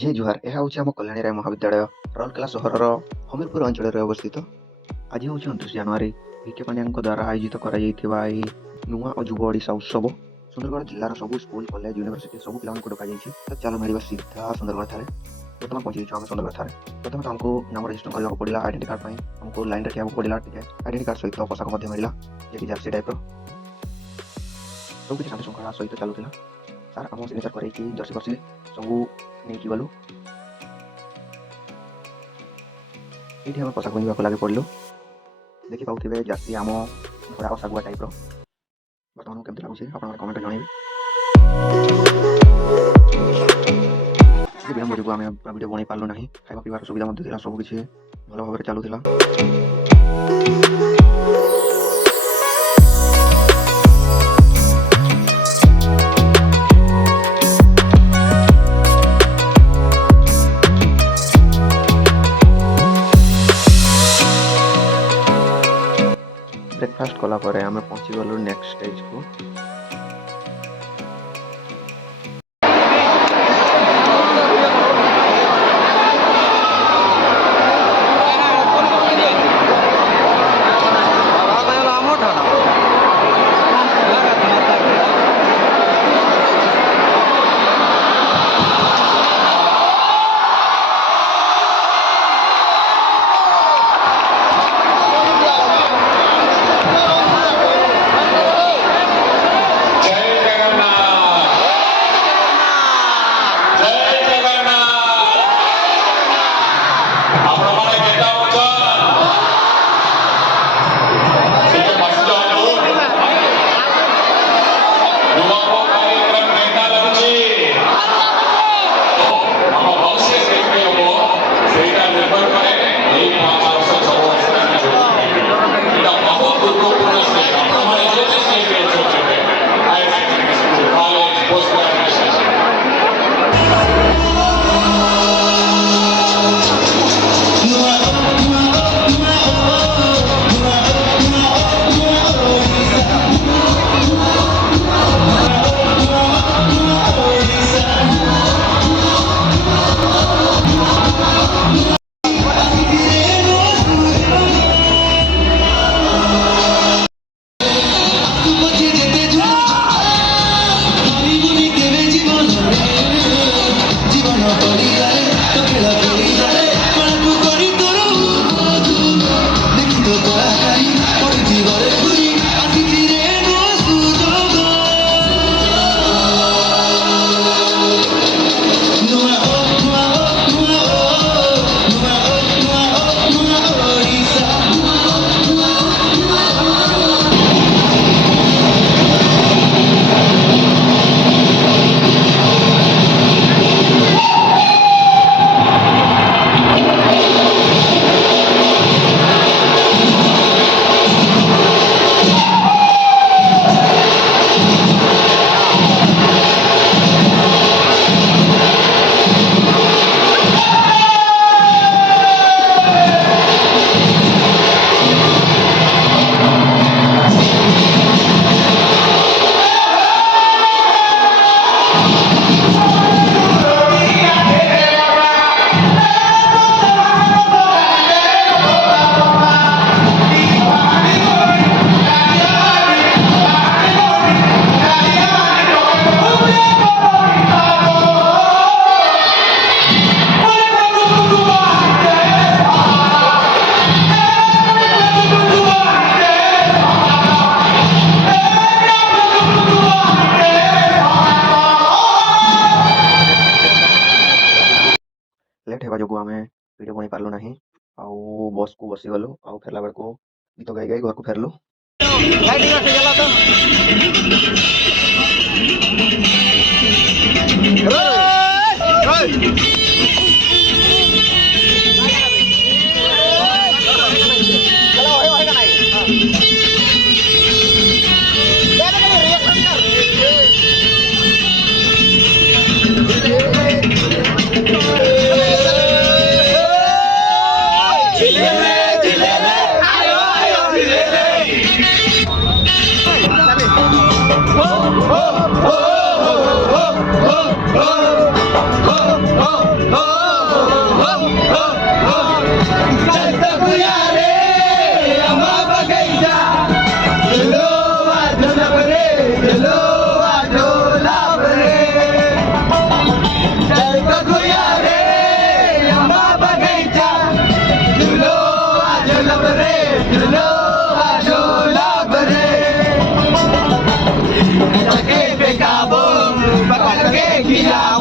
जे जुहार यह हूँ आम कल्याणी राय महाविद्यालय राउरकेला सहर हमीरपुर अंचल अवस्थित। आज हूँ 29 जनवरी भिके पांड्या द्वारा आयोजित कर नुआ और युव ओडिशा उत्सव सुंदरगढ़ जिलार सब स्कूल कॉलेज यूनिवर्सिटी सब पिला डक तो चल मार सीधा सुंदरगढ़ ठारे बर्तमान पहुंची आम सुंदरगढ़ ठारे प्रथम आमको नाम रजिस्टर करने पड़ा आईडेंटी कार्ड आमको लाइन रखा पड़ा आईडेंटी कार्ड सहित पोशाक मिला जी जर्सी टाइप सब किसी शांति श्रृंखला सहित चलूला सार आम सिग्नेचर कर जर्सी फर्सी सब नहीं गलु ये आम पोशाक पिंधा लगे पड़ू देखी पाते जर्सी आम थोड़ा सागुआ टाइप बर्तमान केमती लगुच आप कमेंट जनइबे। विलम्ब जो आम वीडियो बन पार्लु ना खावा पीवार सुविधा सबकि भल भाव चलूला। ब्रेकफास्ट कला आम पहुंची गलु नेक्स्ट स्टेज को। लेट होगा जो आम वीडियो बन पार्लु ना आउ बस को बसी गलु आउ फेरला बेल को गीत गाई गाई घर को फेरलु। हो हो चलतकुया रे आम्हा बघायच्या चलो वाजला बरे चलो वाजला बरे चलतकुया रे आम्हा बघायच्या चलो वाजला बरे चलो वाजला बरे Bakal ke kiawo